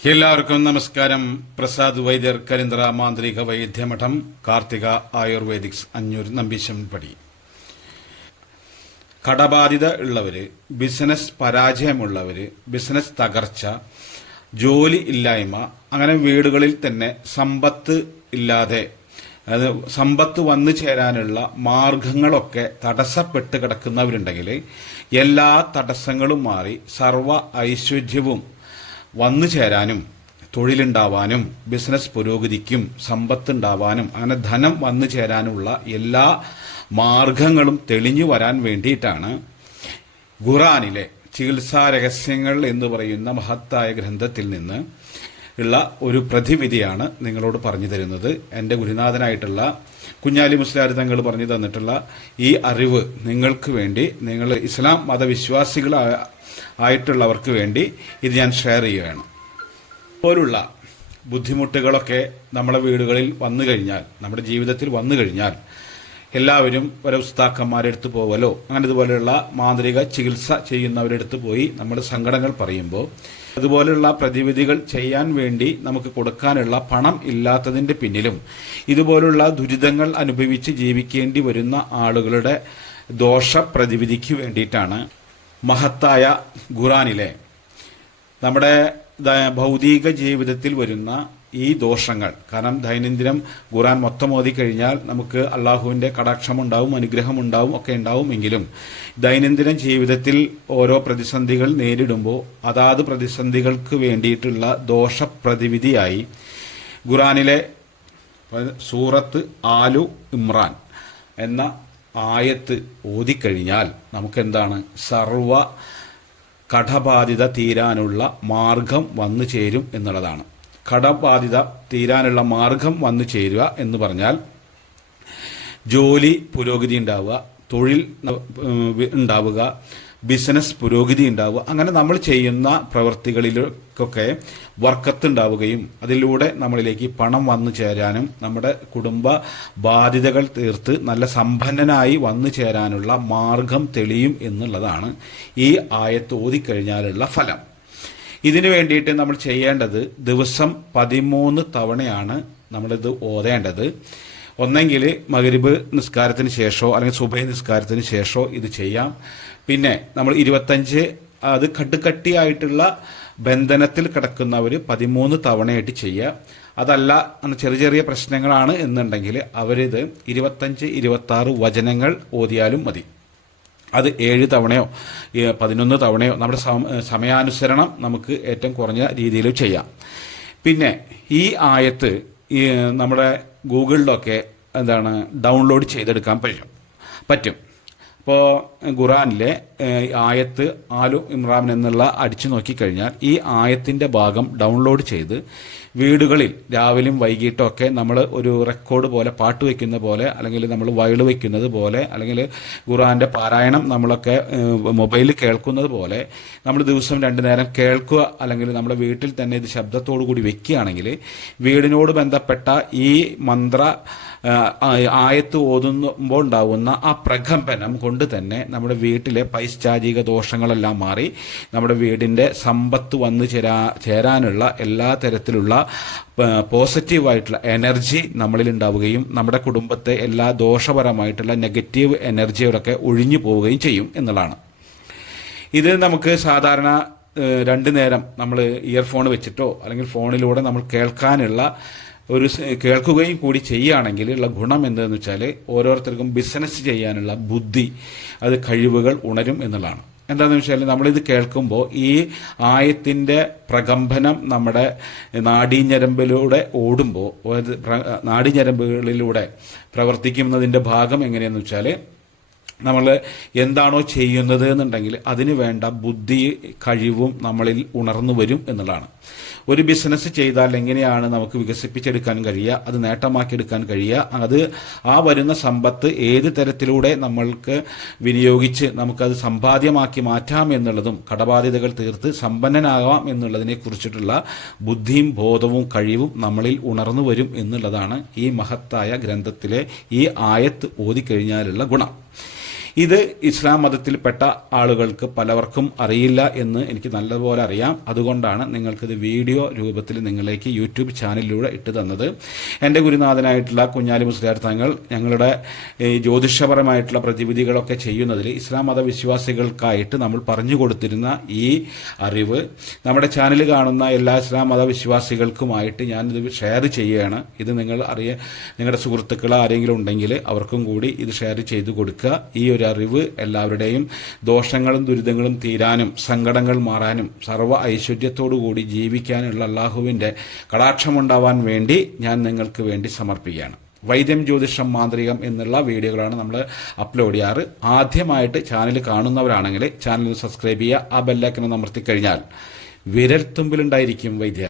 എല്ലാവർക്കും നമസ്കാരം. പ്രസാദ് വൈദ്യർ കരിന്ദ്ര മാന്ത്രിക വൈദ്യമഠം കാർത്തിക ആയുർവേദിക്സ് അഞ്ഞൂർ നമ്പീശംപടി കടബാധിത ഉള്ളവര് ബിസിനസ് പരാജയമുള്ളവര് ബിസിനസ് തകർച്ച ജോലി ഇല്ലായ്മ അങ്ങനെ വീടുകളിൽ തന്നെ സമ്പത്ത് ഇല്ലാതെ അത് സമ്പത്ത് വന്നു ചേരാനുള്ള മാർഗങ്ങളൊക്കെ തടസ്സപ്പെട്ട് കിടക്കുന്നവരുണ്ടെങ്കിൽ എല്ലാ തടസ്സങ്ങളും മാറി സർവ ഐശ്വര്യവും വന്നു ചേരാനും തൊഴിലുണ്ടാവാനും ബിസിനസ് പുരോഗതിക്കും സമ്പത്തുണ്ടാവാനും അങ്ങനെ ധനം വന്നു ചേരാനുള്ള എല്ലാ മാർഗങ്ങളും തെളിഞ്ഞു വരാൻ വേണ്ടിയിട്ടാണ് ഖുറാനിലെ ചികിത്സാ രഹസ്യങ്ങൾ എന്ന് പറയുന്ന മഹത്തായ ഗ്രന്ഥത്തിൽ നിന്ന് ഉള്ള ഒരു പ്രതിവിധിയാണ് നിങ്ങളോട് പറഞ്ഞു തരുന്നത്. എന്റെ ഗുരുനാഥനായിട്ടുള്ള കുഞ്ഞാലി മുസ്ലാർ തങ്ങൾ പറഞ്ഞു തന്നിട്ടുള്ള ഈ അറിവ് നിങ്ങൾക്ക് വേണ്ടി നിങ്ങൾ ഇസ്ലാം മതവിശ്വാസികൾ ആയിട്ടുള്ളവർക്ക് വേണ്ടി ഇത് ഞാൻ ഷെയർ ചെയ്യുകയാണ്. പോലുള്ള ബുദ്ധിമുട്ടുകളൊക്കെ നമ്മുടെ വീടുകളിൽ വന്നു കഴിഞ്ഞാൽ നമ്മുടെ ജീവിതത്തിൽ വന്നു കഴിഞ്ഞാൽ എല്ലാവരും ഒരു ഉസ്താക്കന്മാരെ എടുത്ത് പോവലോ അങ്ങനെ ഇതുപോലെയുള്ള മാന്ത്രിക ചികിത്സ ചെയ്യുന്നവരെടുത്ത് പോയി നമ്മുടെ സങ്കടങ്ങൾ പറയുമ്പോൾ അതുപോലെയുള്ള പ്രതിവിധികൾ ചെയ്യാൻ വേണ്ടി നമുക്ക് കൊടുക്കാനുള്ള പണം ഇല്ലാത്തതിന്റെ പിന്നിലും ഇതുപോലുള്ള ദുരിതങ്ങൾ അനുഭവിച്ച് ജീവിക്കേണ്ടി വരുന്ന ആളുകളുടെ ദോഷ പ്രതിവിധിക്ക് വേണ്ടിയിട്ടാണ് മഹത്തായ ഖുറാനിലെ നമ്മുടെ ഭൗതിക ജീവിതത്തിൽ വരുന്ന ഈ ദോഷങ്ങൾ. കാരണം ദൈനംദിനം ഖുറാൻ മൊത്തം ഓതി കഴിഞ്ഞാൽ നമുക്ക് അള്ളാഹുവിന്റെ കടാക്ഷമുണ്ടാവും അനുഗ്രഹമുണ്ടാവും ഒക്കെ ഉണ്ടാവും എങ്കിലും ദൈനംദിന ജീവിതത്തിൽ ഓരോ പ്രതിസന്ധികൾ നേരിടുമ്പോൾ അതാത് പ്രതിസന്ധികൾക്ക് വേണ്ടിയിട്ടുള്ള ദോഷ പ്രതിവിധിയായി ഖുറാനിലെ സൂറത്ത് ആലു ഇമ്രാൻ എന്ന ആയത്ത് ഓതിക്കഴിഞ്ഞാൽ നമുക്കെന്താണ്? സർവ കടബാധിത തീരാനുള്ള മാർഗം വന്നു ചേരും എന്നുള്ളതാണ്. കടബാധിത തീരാനുള്ള മാർഗം വന്നു ചേരുക എന്ന് പറഞ്ഞാൽ ജോലി പുരോഗതി ഉണ്ടാവുക തൊഴിൽ ഉണ്ടാവുക ബിസിനസ് പുരോഗതി ഉണ്ടാവുക. അങ്ങനെ നമ്മൾ ചെയ്യുന്ന പ്രവൃത്തികളിലൊക്കെ വർക്കത്ത് ഉണ്ടാവുകയും അതിലൂടെ നമ്മളിലേക്ക് പണം വന്നു ചേരാനും നമ്മുടെ കുടുംബ ബാധ്യതകൾ തീർത്ത് നല്ല സമ്പന്നനായി വന്നു ചേരാനുള്ള മാർഗം തെളിയും എന്നുള്ളതാണ് ഈ ആയത്ത് ഓതിക്കഴിഞ്ഞാലുള്ള ഫലം. ഇതിനു വേണ്ടിയിട്ട് നമ്മൾ ചെയ്യേണ്ടത് ദിവസം പതിമൂന്ന് തവണയാണ് നമ്മളിത് ഓതേണ്ടത്. ഒന്നെങ്കിൽ മകരിബ് നിസ്കാരത്തിന് ശേഷമോ അല്ലെങ്കിൽ സുബൈ നിസ്കാരത്തിന് ശേഷമോ ഇത് ചെയ്യാം. പിന്നെ നമ്മൾ ഇരുപത്തഞ്ച് അത് കട്ടുകട്ടിയായിട്ടുള്ള ബന്ധനത്തിൽ കിടക്കുന്നവർ പതിമൂന്ന് തവണയായിട്ട് ചെയ്യുക. അതല്ല ചെറിയ ചെറിയ പ്രശ്നങ്ങളാണ് എന്നുണ്ടെങ്കിൽ അവരിത് ഇരുപത്തഞ്ച് ഇരുപത്തി ആറ് വചനങ്ങൾ ഓതിയാലും മതി. അത് ഏഴ് തവണയോ പതിനൊന്ന് തവണയോ നമ്മുടെ സമയാനുസരണം നമുക്ക് ഏറ്റവും കുറഞ്ഞ രീതിയിൽ ചെയ്യാം. പിന്നെ ഈ ആയത്ത് നമ്മുടെ ഗൂഗിളിലൊക്കെ എന്താണ് ഡൗൺലോഡ് ചെയ്തെടുക്കാൻ പറ്റും. പറ്റും. ഇപ്പോൾ ഖുറാനിലെ ആയത്ത് ആലു ഇമ്രാൻ എന്നുള്ള അടിച്ചു നോക്കിക്കഴിഞ്ഞാൽ ഈ ആയത്തിന്റെ ഭാഗം ഡൗൺലോഡ് ചെയ്ത് വീടുകളിൽ രാവിലെയും വൈകിട്ടും ഒക്കെ നമ്മൾ ഒരു റെക്കോർഡ് പോലെ പാട്ട് വയ്ക്കുന്ന പോലെ അല്ലെങ്കിൽ നമ്മൾ വയൽ വയ്ക്കുന്നത് പോലെ അല്ലെങ്കിൽ ഖുറാന്റെ പാരായണം നമ്മളൊക്കെ മൊബൈലിൽ കേൾക്കുന്നത് പോലെ നമ്മൾ ദിവസം രണ്ടു നേരം കേൾക്കുക അല്ലെങ്കിൽ നമ്മുടെ വീട്ടിൽ തന്നെ ഇത് ശബ്ദത്തോടു കൂടി വെക്കുകയാണെങ്കിൽ വീടിനോട് ബന്ധപ്പെട്ട ഈ മന്ത്ര ആയത്ത് ഓതുമ്പോൾ ഉണ്ടാകുന്ന ആ പ്രകമ്പനം കൊണ്ട് തന്നെ നമ്മുടെ വീട്ടിലെ പൈശാചിക ദോഷങ്ങളെല്ലാം മാറി നമ്മുടെ വീടിന്റെ സമ്പത്ത് വന്നു ചേരാ ചേരാനുള്ള എല്ലാ തരത്തിലുള്ള പോസിറ്റീവായിട്ടുള്ള എനർജി നമ്മളിൽ ഉണ്ടാവുകയും നമ്മുടെ കുടുംബത്തെ എല്ലാ ദോഷപരമായിട്ടുള്ള നെഗറ്റീവ് എനർജികളൊക്കെ ഒഴിഞ്ഞു പോവുകയും ചെയ്യും എന്നുള്ളതാണ്. ഇത് നമുക്ക് സാധാരണ രണ്ട് രണ്ടു നേരം നമ്മൾ ഇയർഫോൺ വെച്ചിട്ടോ അല്ലെങ്കിൽ ഫോണിലൂടെ നമ്മൾ കേൾക്കാനുള്ള ഒരു കേൾക്കുകയും കൂടി ചെയ്യുകയാണെങ്കിൽ ഉള്ള ഗുണം എന്താണെന്ന് വെച്ചാൽ ഓരോരുത്തർക്കും ബിസിനസ് ചെയ്യാനുള്ള ബുദ്ധി അത് കഴിവുകൾ ഉണരും എന്നുള്ളതാണ്. എന്താണെന്ന് വെച്ചാൽ നമ്മളിത് കേൾക്കുമ്പോൾ ഈ ആയത്തിന്റെ പ്രകമ്പനം നമ്മുടെ നാഡീഞ്ഞരമ്പിലൂടെ ഓടുമ്പോൾ നാഡീഞ്ഞരമ്പുകളിലൂടെ പ്രവർത്തിക്കുന്നതിന്റെ ഭാഗം എങ്ങനെയെന്ന് വെച്ചാൽ നമ്മൾ എന്താണോ ചെയ്യുന്നത് എന്നുണ്ടെങ്കിൽ അതിന് വേണ്ട ബുദ്ധി കഴിവും നമ്മളിൽ ഉണർന്നു വരും എന്നുള്ളതാണ്. ഒരു ബിസിനസ് ചെയ്താൽ എങ്ങനെയാണ് നമുക്ക് വികസിപ്പിച്ചെടുക്കാൻ കഴിയുക അത് നേട്ടമാക്കിയെടുക്കാൻ കഴിയുക അത് ആ വരുന്ന സമ്പത്ത് ഏത് തരത്തിലൂടെ നമ്മൾക്ക് വിനിയോഗിച്ച് നമുക്കത് സമ്പാദ്യമാക്കി മാറ്റാം എന്നുള്ളതും കടബാധ്യതകൾ തീർത്ത് സമ്പന്നനാകാം എന്നുള്ളതിനെ കുറിച്ചിട്ടുള്ള ബുദ്ധിയും ബോധവും കഴിവും നമ്മളിൽ ഉണർന്നു വരും എന്നുള്ളതാണ് ഈ മഹത്തായ ഗ്രന്ഥത്തിലെ ഈ ആയത്ത് ഓതിക്കഴിഞ്ഞാലുള്ള ഗുണം. ഇത് ഇസ്ലാം മതത്തിൽപ്പെട്ട ആളുകൾക്ക് പലവർക്കും അറിയില്ല എന്ന് എനിക്ക് നല്ലപോലെ അറിയാം. അതുകൊണ്ടാണ് നിങ്ങൾക്കിത് വീഡിയോ രൂപത്തിൽ നിങ്ങളിലേക്ക് യൂട്യൂബ് ചാനലിലൂടെ ഇട്ട് തന്നത്. എന്റെ ഗുരുനാഥനായിട്ടുള്ള കുഞ്ഞാലി മുസ്ലിയാർ തങ്ങൾ ഞങ്ങളുടെ ജ്യോതിഷപരമായിട്ടുള്ള പ്രതിവിധികളൊക്കെ ചെയ്യുന്നതിൽ ഇസ്ലാം മതവിശ്വാസികൾക്കായിട്ട് നമ്മൾ പറഞ്ഞു കൊടുത്തിരുന്ന ഈ അറിവ് നമ്മുടെ ചാനൽ കാണുന്ന എല്ലാ ഇസ്ലാം മതവിശ്വാസികൾക്കുമായിട്ട് ഞാനിത് ഷെയർ ചെയ്യുകയാണ്. ഇത് നിങ്ങൾ അറിയ നിങ്ങളുടെ സുഹൃത്തുക്കൾ ആരെങ്കിലും ഉണ്ടെങ്കിൽ അവർക്കും കൂടി ഇത് ഷെയർ ചെയ്തു കൊടുക്കുക. ഈ ഒരു അറിവ് എല്ലാവരുടെയും ദോഷങ്ങളും ദുരിതങ്ങളും തീരാനും സങ്കടങ്ങൾ മാറാനും സർവ ഐശ്വര്യത്തോടു കൂടി ജീവിക്കാനുള്ള അള്ളാഹുവിന്റെ കടാക്ഷമുണ്ടാവാൻ വേണ്ടി ഞാൻ നിങ്ങൾക്ക് വേണ്ടി സമർപ്പിക്കുകയാണ്. വൈദ്യം ജ്യോതിഷം മാന്ത്രികം എന്നുള്ള വീഡിയോകളാണ് നമ്മൾ അപ്ലോഡ് ചെയ്യാറ്. ആദ്യമായിട്ട് ചാനൽ കാണുന്നവരാണെങ്കിൽ ചാനൽ സബ്സ്ക്രൈബ് ചെയ്യുക ആ ബെല്ലൈക്കൻ അമർത്തി കഴിഞ്ഞാൽ വിരൽത്തുമ്പിലുണ്ടായിരിക്കും വൈദ്യ.